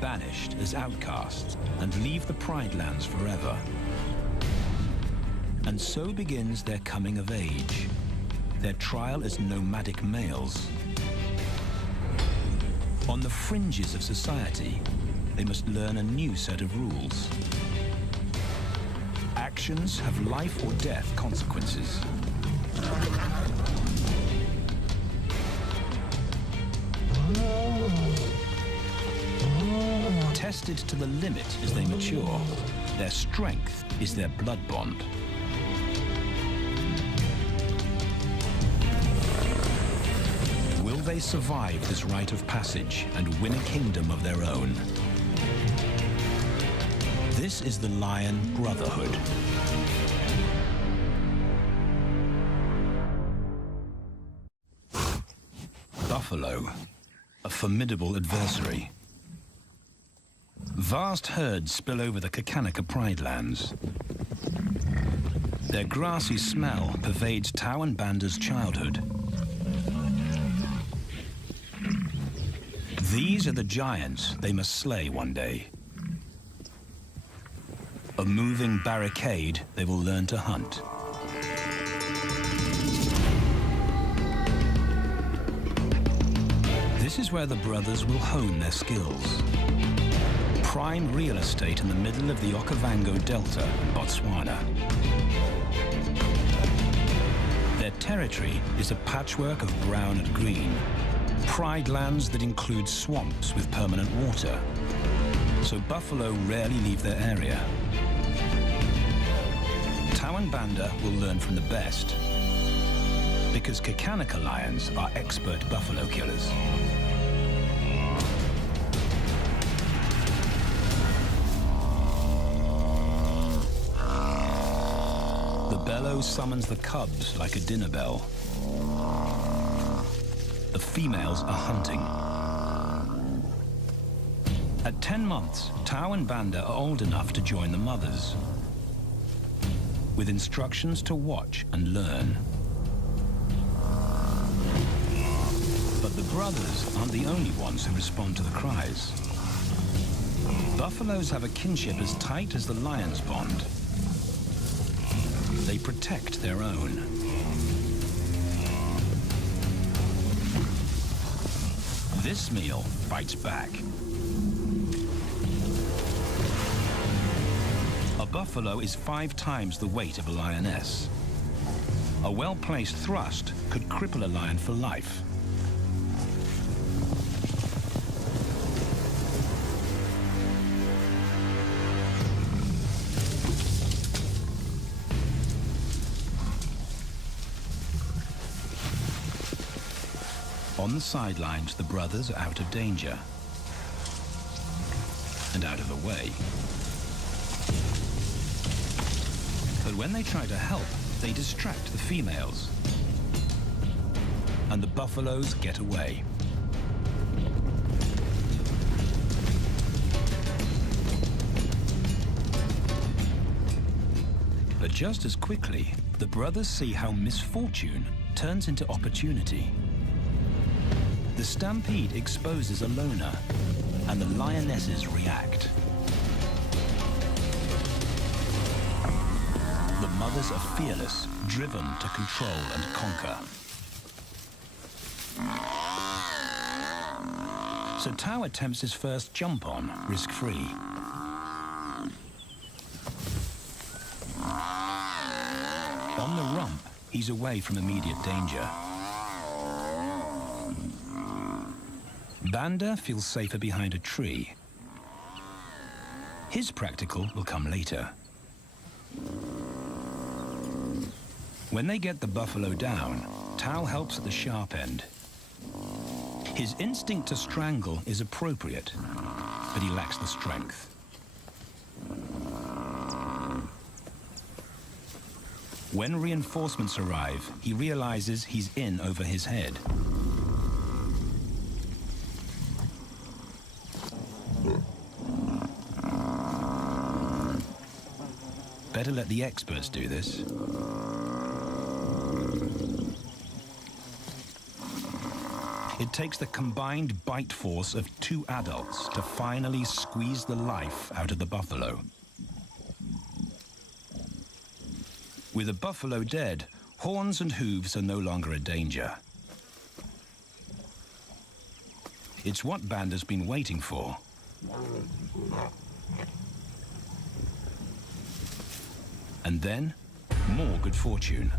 banished as outcasts and leave the Pride Lands forever. And so begins their coming of age, their trial as nomadic males. On the fringes of society, they must learn a new set of rules. Actions have life or death consequences. Tested to the limit as they mature, their strength is their blood bond. Will they survive this rite of passage and win a kingdom of their own? This is the Lion Brotherhood. Buffalo, a formidable adversary. Vast herds spill over the Xakanaka Pride Lands. Their grassy smell pervades Tau and Banda's childhood. These are the giants they must slay one day. A moving barricade they will learn to hunt. This is where the brothers will hone their skills. Prime real estate in the middle of the Okavango Delta in Botswana. Their territory is a patchwork of brown and green. Pride lands that include swamps with permanent water. So buffalo rarely leave their area. Tau and Banda will learn from the best, because Xakanaka lions are expert buffalo killers. The bellow summons the cubs like a dinner bell. The females are hunting. At 10 months, Tau and Banda are old enough to join the mothers, with instructions to watch and learn. But the brothers aren't the only ones who respond to the cries. Buffaloes have a kinship as tight as the lions' bond. They protect their own. This meal fights back. A buffalo is 5 times the weight of a lioness. A well-placed thrust could cripple a lion for life. On the sidelines, the brothers are out of danger and out of the way. But when they try to help, they distract the females, and the buffaloes get away. But just as quickly, the brothers see how misfortune turns into opportunity. The stampede exposes a loner, and the lionesses react. The mothers are fearless, driven to control and conquer. So Tau attempts his first jump on, risk-free. On the rump, he's away from immediate danger. Banda feels safer behind a tree. His practical will come later. When they get the buffalo down, Tau helps at the sharp end. His instinct to strangle is appropriate, but he lacks the strength. When reinforcements arrive, he realizes he's in over his head. Better let the experts do this. It takes the combined bite force of 2 adults to finally squeeze the life out of the buffalo. With the buffalo dead, horns and hooves are no longer a danger. It's what Banda's been waiting for. And then, more good fortune.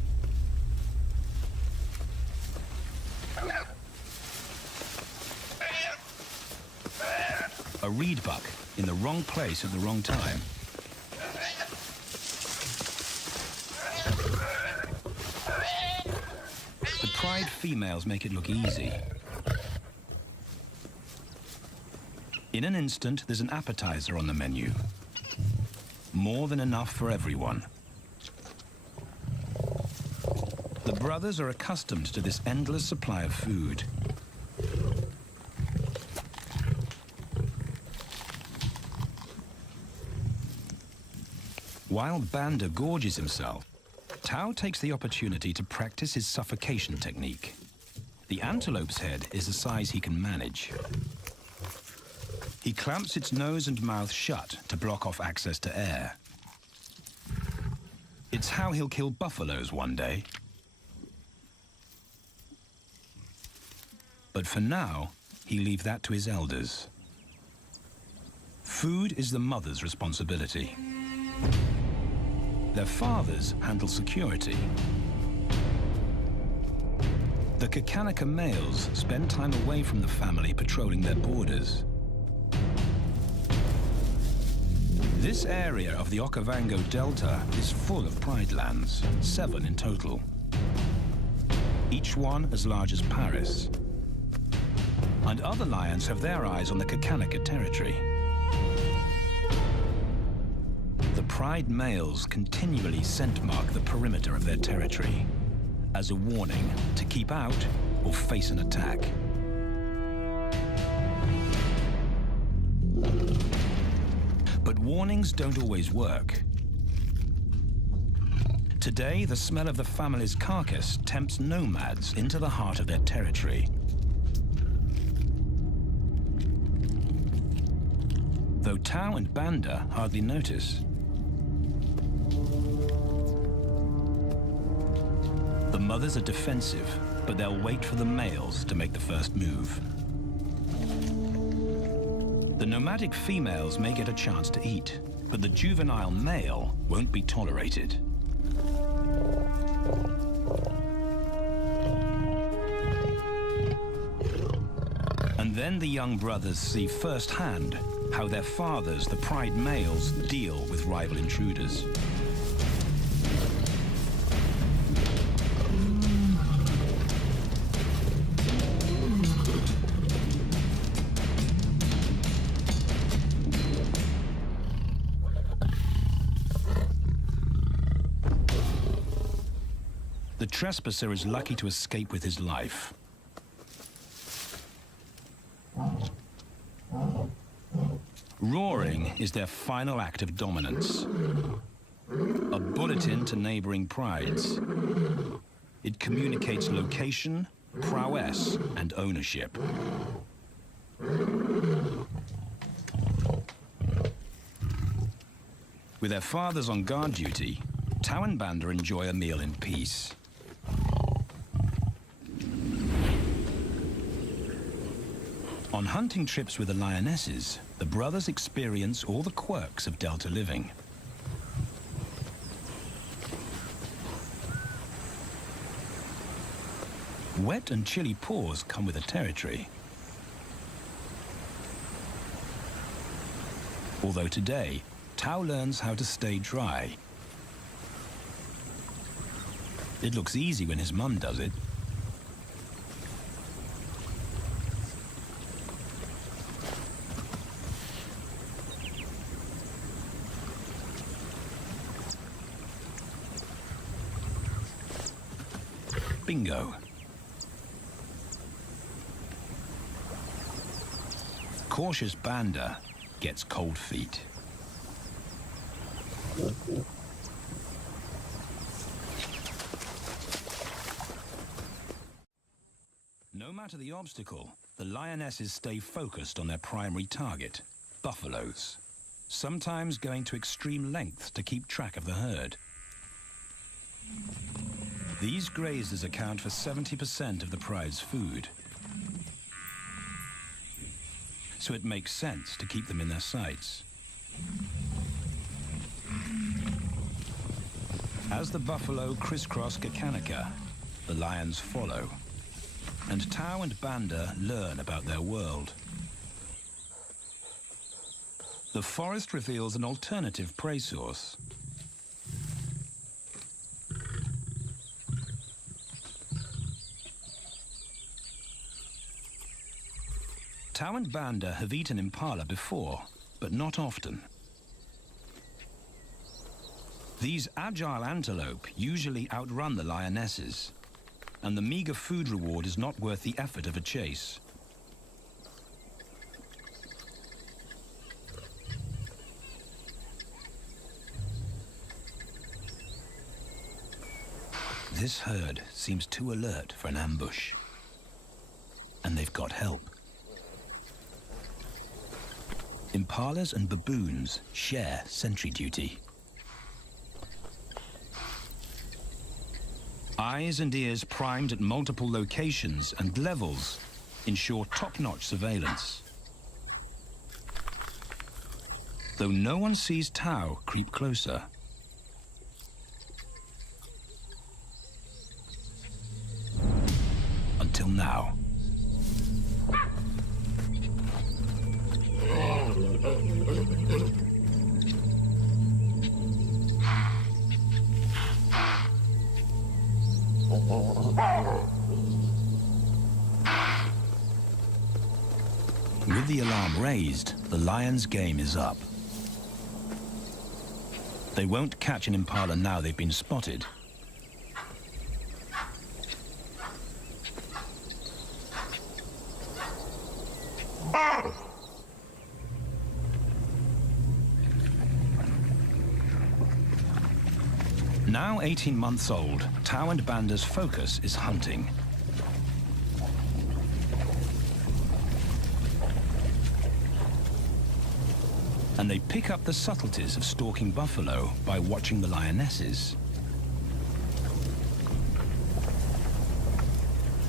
A reed buck in the wrong place at the wrong time. The pride females make it look easy. In an instant, there's an appetizer on the menu. More than enough for everyone. The brothers are accustomed to this endless supply of food. While Banda gorges himself, Tao takes the opportunity to practice his suffocation technique. The antelope's head is a size he can manage. He clamps its nose and mouth shut to block off access to air. It's how he'll kill buffaloes one day. But for now, he leaves that to his elders. Food is the mother's responsibility. Their fathers handle security. The Xakanaka males spend time away from the family patrolling their borders. This area of the Okavango Delta is full of pride lands, 7 in total. Each one as large as Paris. And other lions have their eyes on the Xakanaka territory. The pride males continually scent mark the perimeter of their territory as a warning to keep out or face an attack. But warnings don't always work. Today, the smell of the family's carcass tempts nomads into the heart of their territory. Though Tao and Banda hardly notice. The mothers are defensive, but they'll wait for the males to make the first move. The nomadic females may get a chance to eat, but the juvenile male won't be tolerated. And then the young brothers see firsthand how their fathers, the pride males, deal with rival intruders. The trespasser is lucky to escape with his life. Roaring is their final act of dominance. A bulletin to neighboring prides. It communicates location, prowess, and ownership. With their fathers on guard duty, Tao and Banda enjoy a meal in peace. On hunting trips with the lionesses, the brothers experience all the quirks of Delta living. Wet and chilly paws come with the territory. Although today, Tao learns how to stay dry. It looks easy when his mum does it. Bingo. Cautious Banda gets cold feet. No matter the obstacle, the lionesses stay focused on their primary target, buffaloes, sometimes going to extreme lengths to keep track of the herd. These grazers account for 70% of the pride's food, so it makes sense to keep them in their sights. As the buffalo crisscross Xakanaka, the lions follow, and Tao and Banda learn about their world. The forest reveals an alternative prey source. Tao and Banda have eaten impala before, but not often. These agile antelope usually outrun the lionesses, and the meager food reward is not worth the effort of a chase. This herd seems too alert for an ambush, and they've got help. Impalas and baboons share sentry duty. Eyes and ears primed at multiple locations and levels ensure top-notch surveillance. Though no one sees Tao creep closer. Until now. With the alarm raised, the lions' game is up. They won't catch an impala now they've been spotted. Now 18 months old, Tao and Banda's focus is hunting. And they pick up the subtleties of stalking buffalo by watching the lionesses.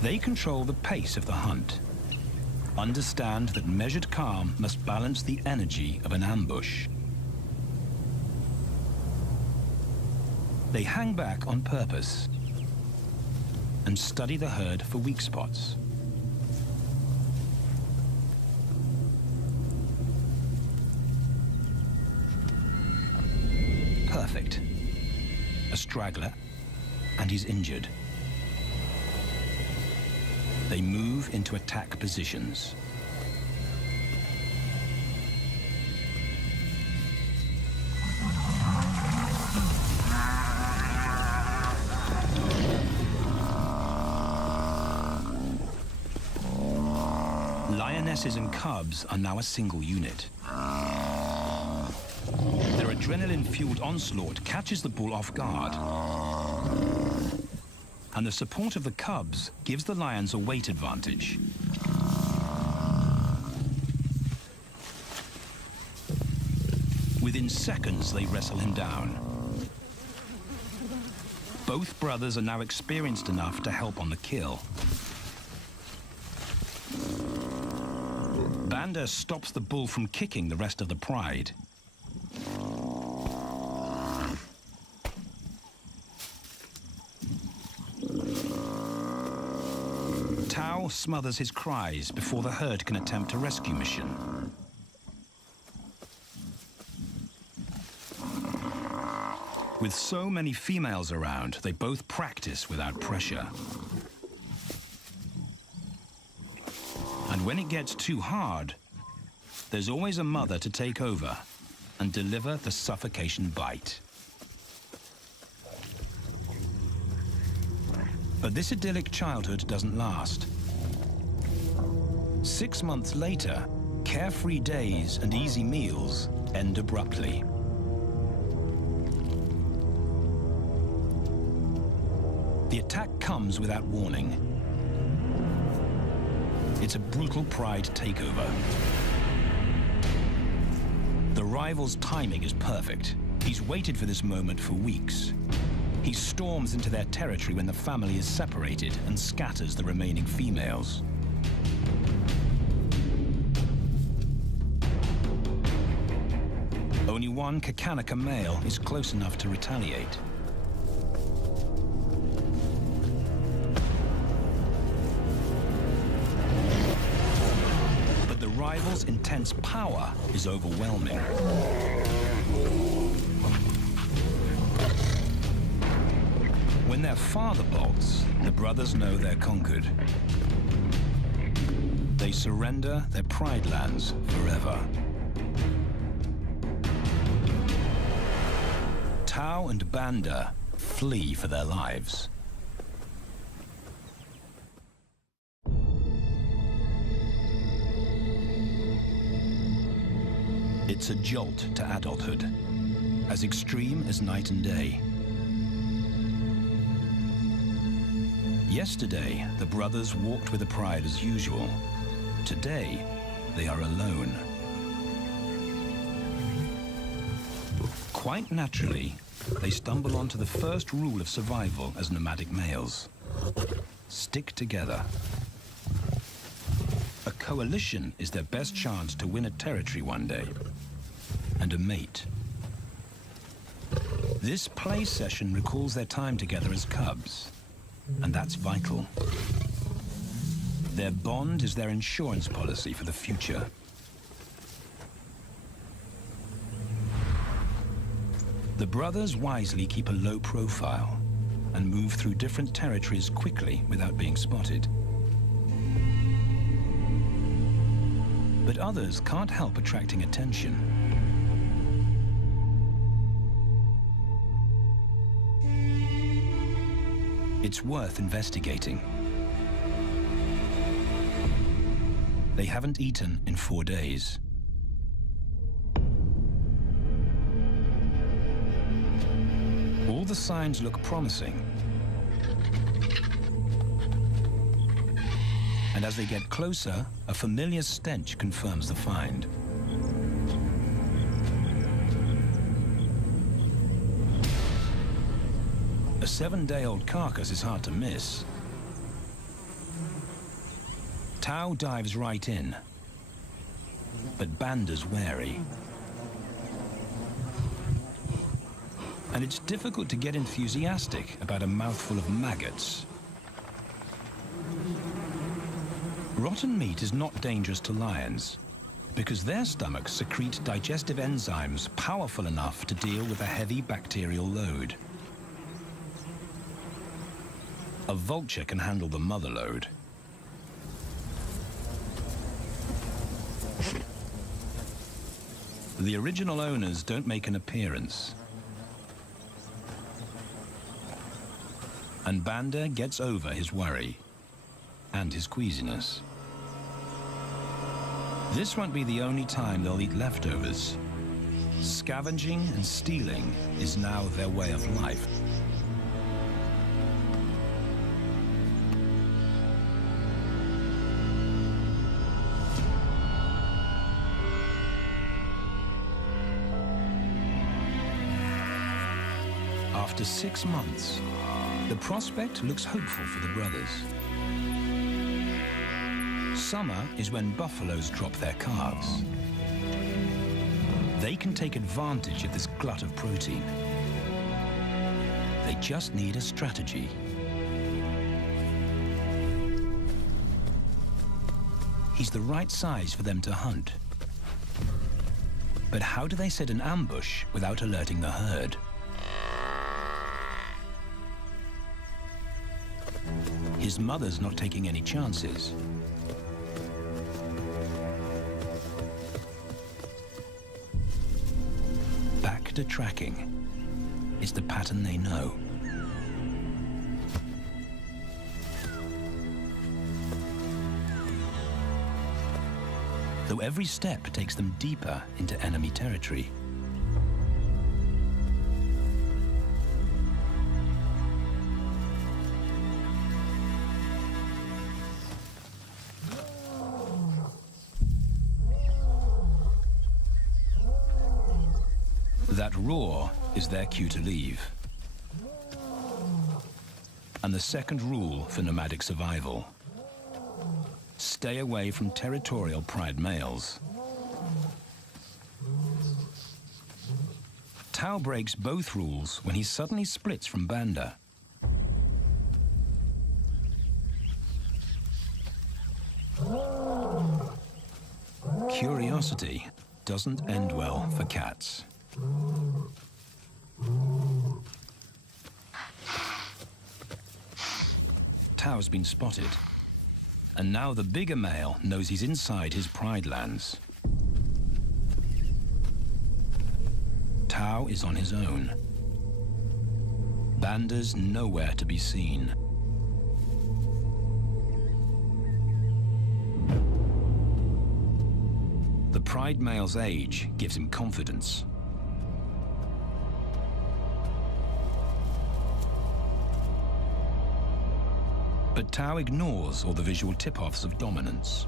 They control the pace of the hunt, understand that measured calm must balance the energy of an ambush. They hang back on purpose and study the herd for weak spots. Perfect. A straggler, and he's injured. They move into attack positions. Lionesses and cubs are now a single unit. Their adrenaline-fueled onslaught catches the bull off guard. And the support of the cubs gives the lions a weight advantage. Within seconds, they wrestle him down. Both brothers are now experienced enough to help on the kill. Banda stops the bull from kicking the rest of the pride. Tao smothers his cries before the herd can attempt a rescue mission. With so many females around, they both practice without pressure. And when it gets too hard, there's always a mother to take over and deliver the suffocation bite. But this idyllic childhood doesn't last. 6 months later, carefree days and easy meals end abruptly. The attack comes without warning. It's a brutal pride takeover. The rival's timing is perfect. He's waited for this moment for weeks. He storms into their territory when the family is separated and scatters the remaining females. Only one Xakanaka male is close enough to retaliate. But the rival's intense power is overwhelming. When their father bolts, the brothers know they're conquered. They surrender their pride lands forever. Tao and Banda flee for their lives. It's a jolt to adulthood, as extreme as night and day. Yesterday, the brothers walked with the pride as usual. Today, they are alone. Quite naturally, they stumble onto the first rule of survival as nomadic males. Stick together. A coalition is their best chance to win a territory one day, and a mate. This play session recalls their time together as cubs, and that's vital. Their bond is their insurance policy for the future. The brothers wisely keep a low profile and move through different territories quickly without being spotted. But others can't help attracting attention. It's worth investigating. They haven't eaten in 4 days. All the signs look promising. And as they get closer, a familiar stench confirms the find. A 7-day-old carcass is hard to miss. Tao dives right in, but Banda's wary. And it's difficult to get enthusiastic about a mouthful of maggots. Rotten meat is not dangerous to lions, because their stomachs secrete digestive enzymes powerful enough to deal with a heavy bacterial load. A vulture can handle the mother load. The original owners don't make an appearance. And Banda gets over his worry and his queasiness. This won't be the only time they'll eat leftovers. Scavenging and stealing is now their way of life. After 6 months, the prospect looks hopeful for the brothers. Summer is when buffaloes drop their calves. They can take advantage of this glut of protein. They just need a strategy. He's the right size for them to hunt. But how do they set an ambush without alerting the herd? His mother's not taking any chances. Back to tracking. It's the pattern they know. Though every step takes them deeper into enemy territory. That roar is their cue to leave. And the second rule for nomadic survival: stay away from territorial pride males. Tao breaks both rules when he suddenly splits from Banda. Curiosity doesn't end well for cats. Tao's been spotted, and now the bigger male knows he's inside his pride lands. Tao is on his own. Banda's nowhere to be seen. The pride male's age gives him confidence. But Tao ignores all the visual tip-offs of dominance.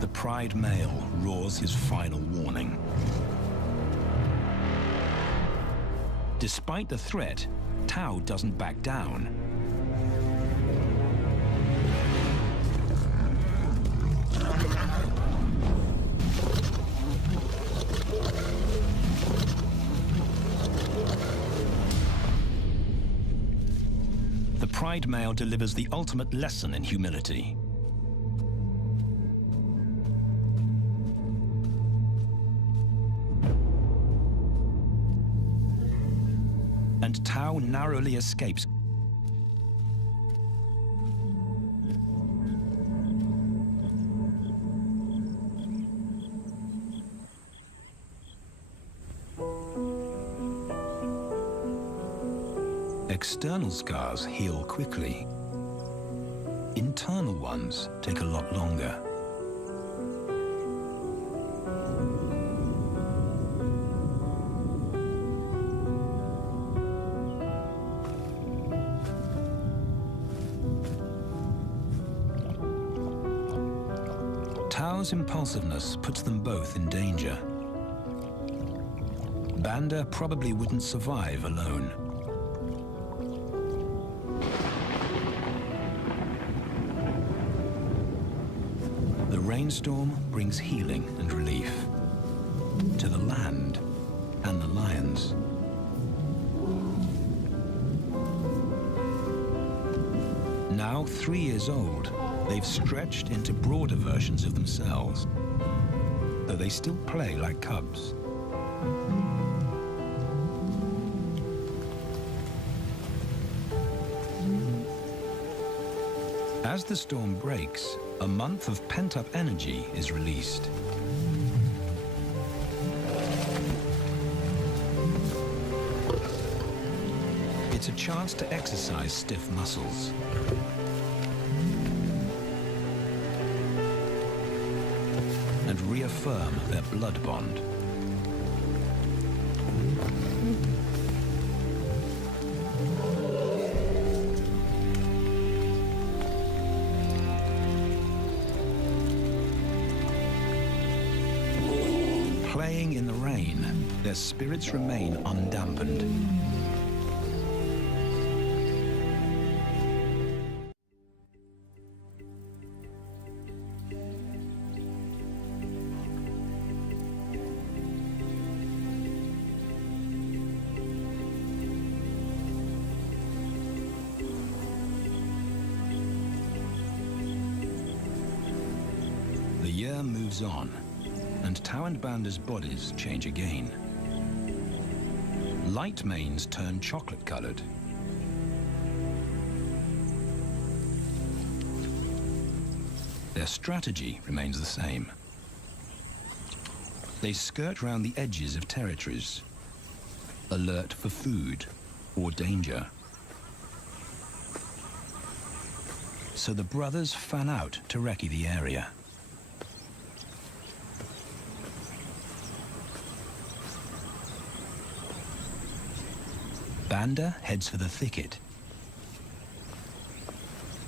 The pride male roars his final warning. Despite the threat, Tao doesn't back down. The pride male delivers the ultimate lesson in humility. And Tao narrowly escapes. External scars heal quickly. Internal ones take a lot longer. Tao's impulsiveness puts them both in danger. Banda probably wouldn't survive alone. The rainstorm brings healing and relief to the land and the lions. Now 3 years old, they've stretched into broader versions of themselves, though they still play like cubs. As the storm breaks, a month of pent-up energy is released. It's a chance to exercise stiff muscles. And reaffirm their blood bond. Playing in the rain, their spirits remain undampened. The year moves on, and Tao and Banda's bodies change again. Light manes turn chocolate-colored. Their strategy remains the same. They skirt round the edges of territories, alert for food or danger. So the brothers fan out to recce the area. Banda heads for the thicket.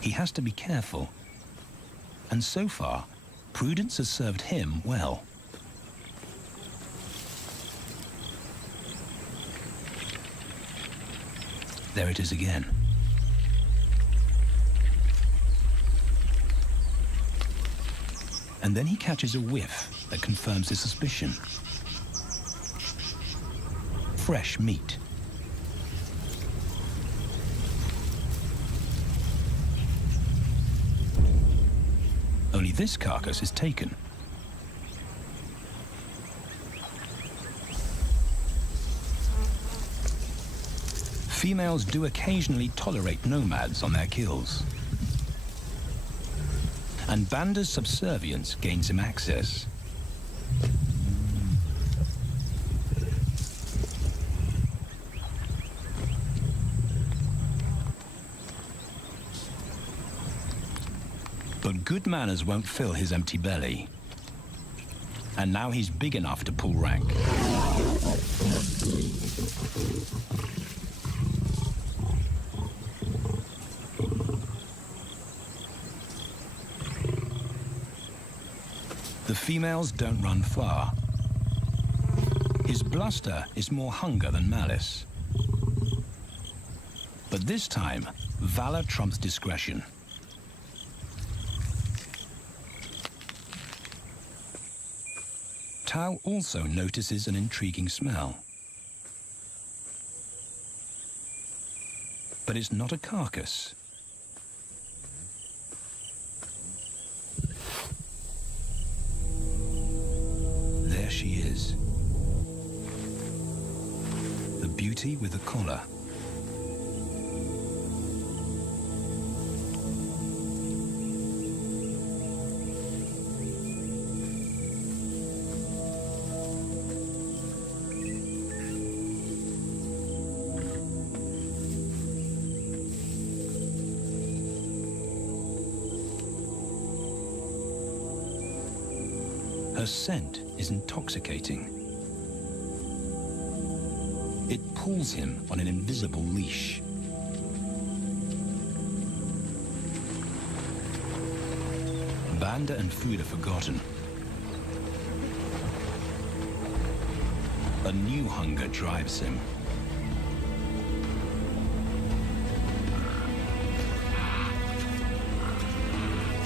He has to be careful. And so far, prudence has served him well. There it is again. And then he catches a whiff that confirms his suspicion. Fresh meat. Only this carcass is taken. Females do occasionally tolerate nomads on their kills. And Banda's subservience gains him access. But good manners won't fill his empty belly. And now he's big enough to pull rank. The females don't run far. His bluster is more hunger than malice. But this time, valor trumps discretion. Tao also notices an intriguing smell. But it's not a carcass. There she is. The beauty with the collar. Her scent is intoxicating. It pulls him on an invisible leash. Banda and food are forgotten. A new hunger drives him.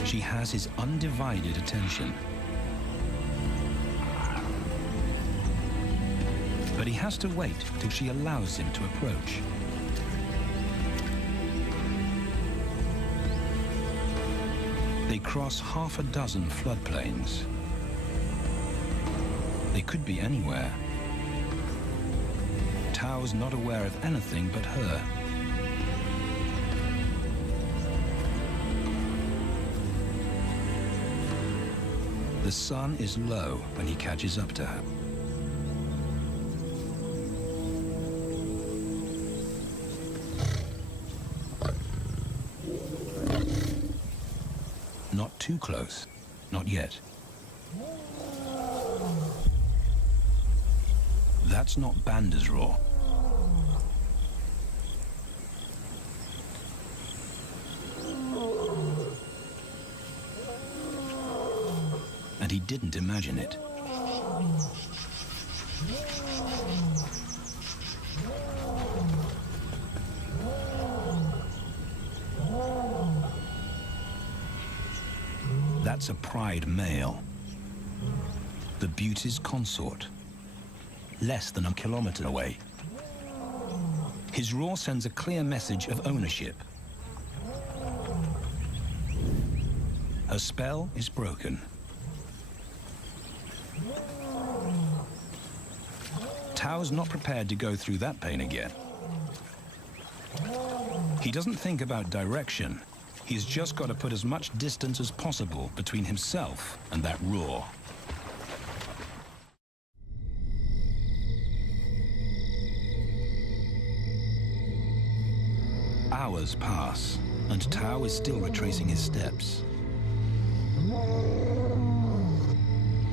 She has his undivided attention. But he has to wait till she allows him to approach. They cross half a dozen floodplains. They could be anywhere. Tao's not aware of anything but her. The sun is low when he catches up to her. Not too close. Not yet. That's not Banda's roar. And he didn't imagine it. That's a pride male. The beauty's consort. Less than a kilometer away. His roar sends a clear message of ownership. Her spell is broken. Tao's not prepared to go through that pain again. He doesn't think about direction. He's just got to put as much distance as possible between himself and that roar. Hours pass, and Tao is still retracing his steps.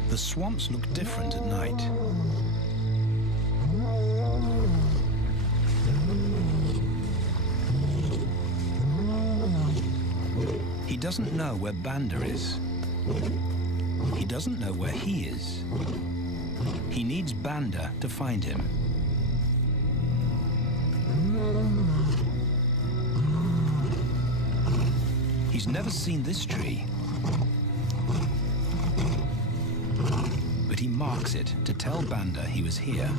The swamps look different at night. doesn't know where Banda is. He doesn't know where he is. He needs Banda to find him. He's never seen this tree, but he marks it to tell Banda he was here.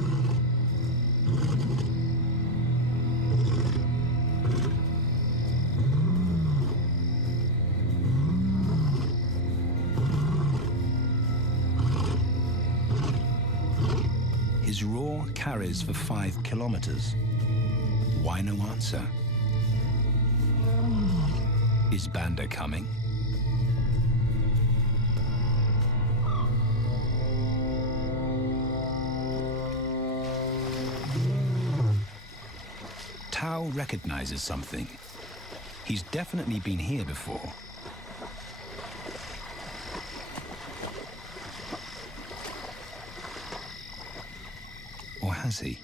His roar carries for 5 kilometers. Why no answer? Is Banda coming? Tao recognizes something. He's definitely been here before. Or has he?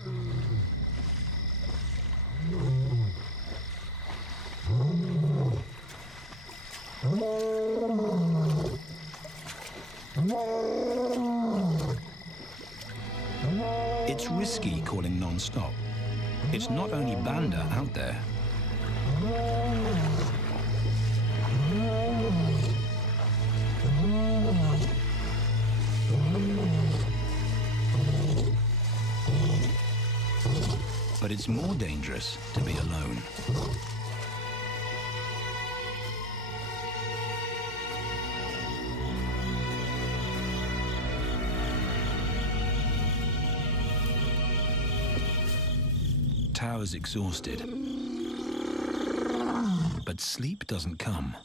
It's risky calling non-stop. It's not only Banda out there. But it's more dangerous to be alone. Tao is exhausted, but sleep doesn't come.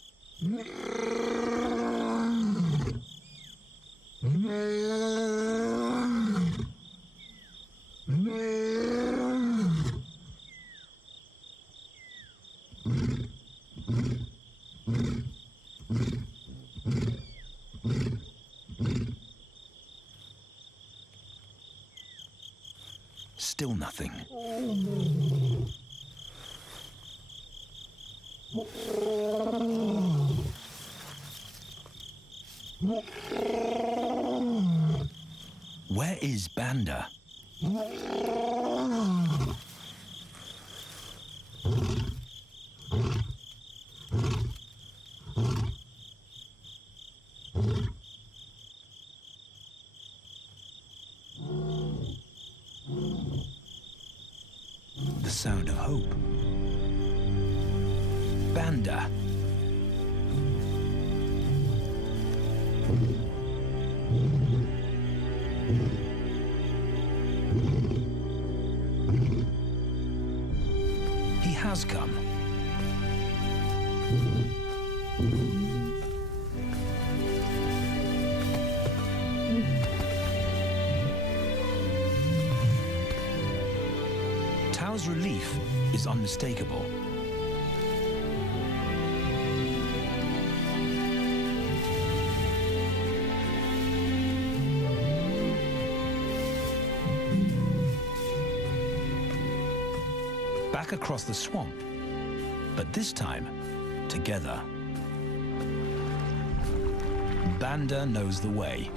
Still nothing. Where is Banda? The sound of hope. Banda. He has come. Tao's relief is unmistakable. Back across the swamp, but this time, together. Banda knows the way.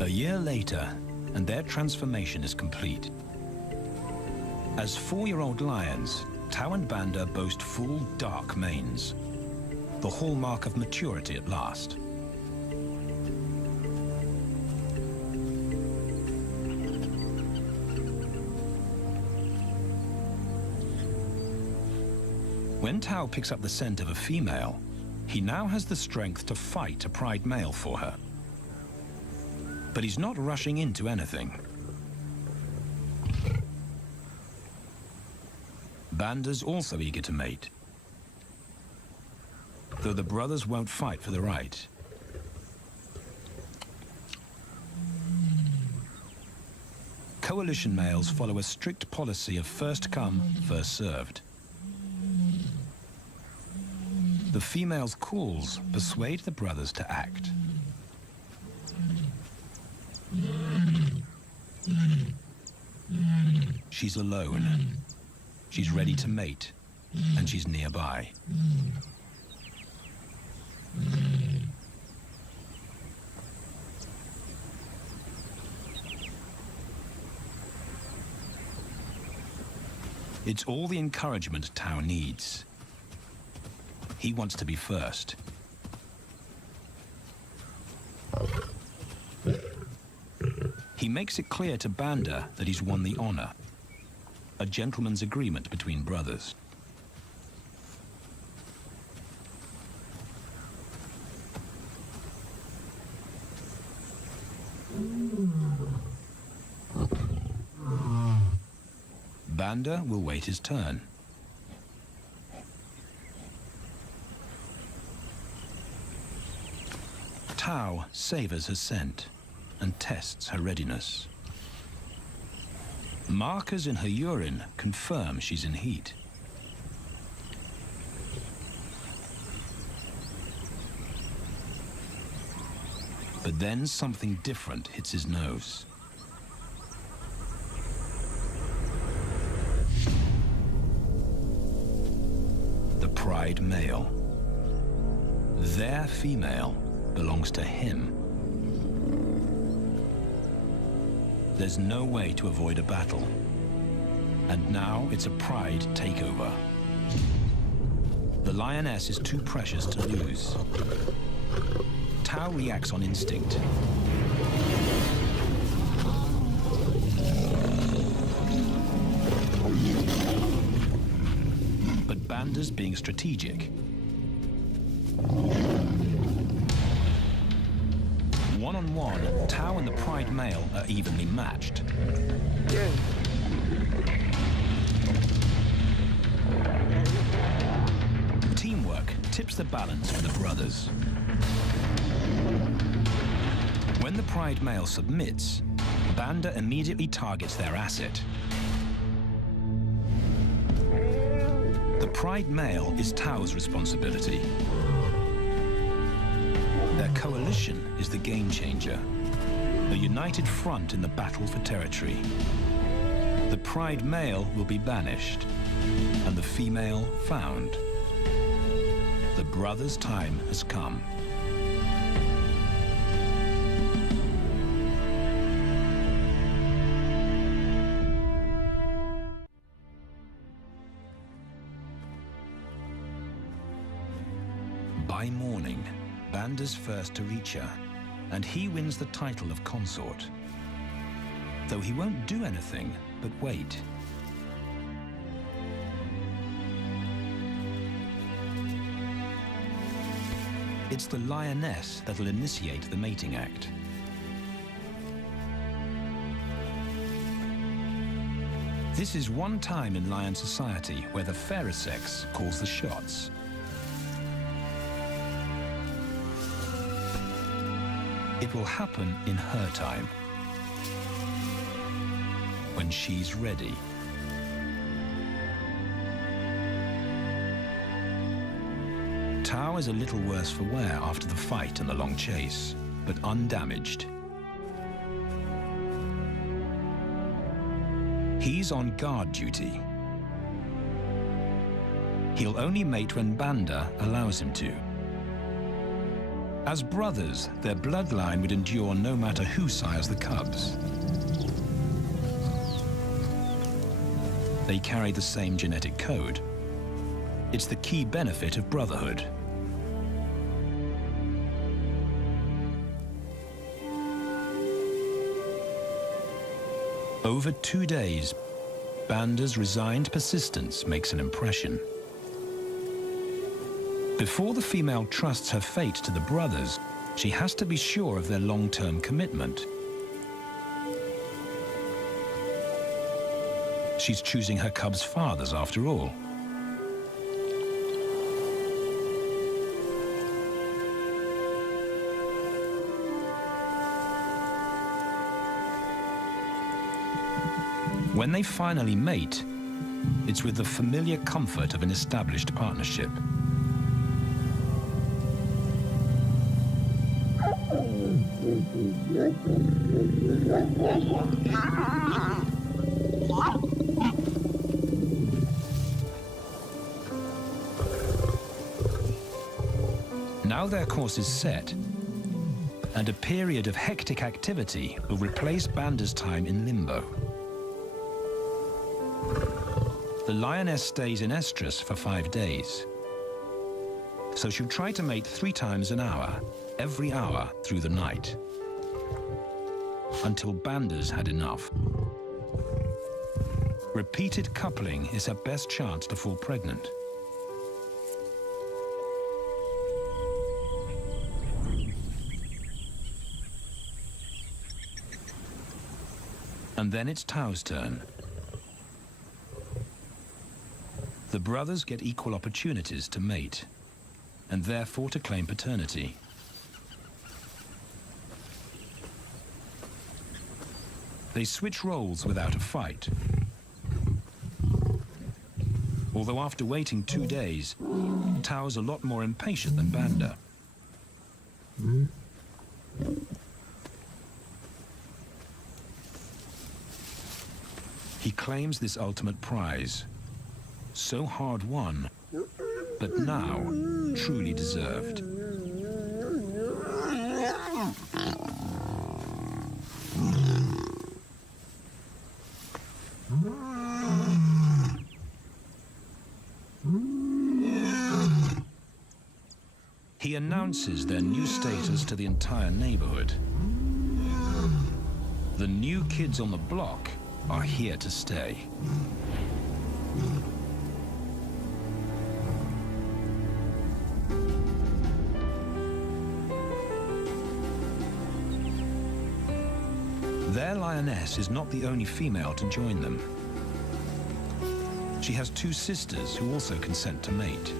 A year later, and their transformation is complete. As 4-year-old lions, Tao and Banda boast full, dark manes, the hallmark of maturity at last. When Tao picks up the scent of a female, he now has the strength to fight a pride male for her. But he's not rushing into anything. Banda's also eager to mate, though the brothers won't fight for the right. Coalition males follow a strict policy of first come, first served. The female's calls persuade the brothers to act. She's alone. She's ready to mate, and she's nearby. It's all the encouragement Tao needs. He wants to be first. He makes it clear to Banda that he's won the honor, a gentleman's agreement between brothers. Banda will wait his turn. Tao savors her scent and tests her readiness. Markers in her urine confirm she's in heat. But then something different hits his nose. The pride male. Their female belongs to him. There's no way to avoid a battle. And now it's a pride takeover. The lioness is too precious to lose. Tao reacts on instinct. But Banda's being strategic. One-on-one, Tao and the pride male are evenly matched. Yeah. Teamwork tips the balance for the brothers. When the pride male submits, Banda immediately targets their asset. The pride male is Tao's responsibility. Their coalition is the game changer, the united front in the battle for territory. The pride male will be banished, and the female found. The brothers' time has come. By morning, Banda's first to reach her, and he wins the title of consort. Though he won't do anything but wait. It's the lioness that'll initiate the mating act. This is one time in lion society where the fairer sex calls the shots. It will happen in her time, when she's ready. Tao is a little worse for wear after the fight and the long chase, but undamaged. He's on guard duty. He'll only mate when Banda allows him to. As brothers, their bloodline would endure no matter who sires the cubs. They carry the same genetic code. It's the key benefit of Brotherhood. Over 2 days, Banda's resigned persistence makes an impression. Before the female trusts her fate to the brothers, she has to be sure of their long-term commitment. She's choosing her cubs' fathers after all. When they finally mate, it's with the familiar comfort of an established partnership. Now their course is set, and a period of hectic activity will replace Banda's time in limbo. The lioness stays in estrus for 5 days, so she'll try to mate 3 times an hour, every hour through the night, until Banda's had enough. Repeated coupling is her best chance to fall pregnant. And then it's Tao's turn. The brothers get equal opportunities to mate, and therefore to claim paternity. They switch roles without a fight. Although after waiting 2 days, Tao's a lot more impatient than Banda. He claims this ultimate prize, so hard won, but now truly deserved. He announces their new status to the entire neighborhood. The new kids on the block are here to stay. Their lioness is not the only female to join them. She has 2 sisters who also consent to mate.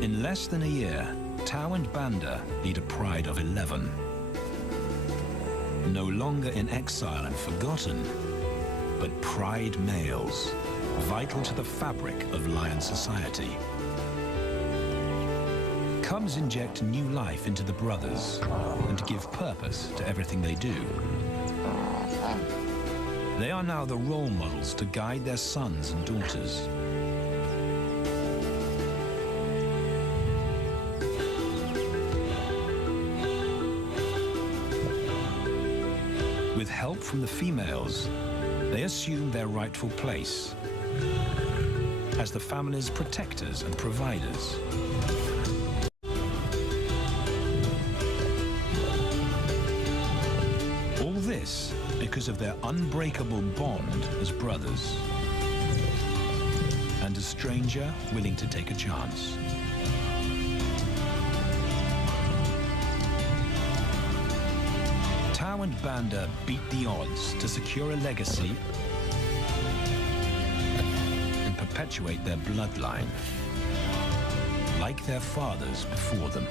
In less than a year, Tao and Banda lead a pride of 11. No longer in exile and forgotten, but pride males, vital to the fabric of lion society. Cubs inject new life into the brothers and give purpose to everything they do. They are now the role models to guide their sons and daughters. With help from the females, they assume their rightful place as the family's protectors and providers. All this because of their unbreakable bond as brothers, and a stranger willing to take a chance. Tao and Banda beat the odds to secure a legacy and perpetuate their bloodline, like their fathers before them.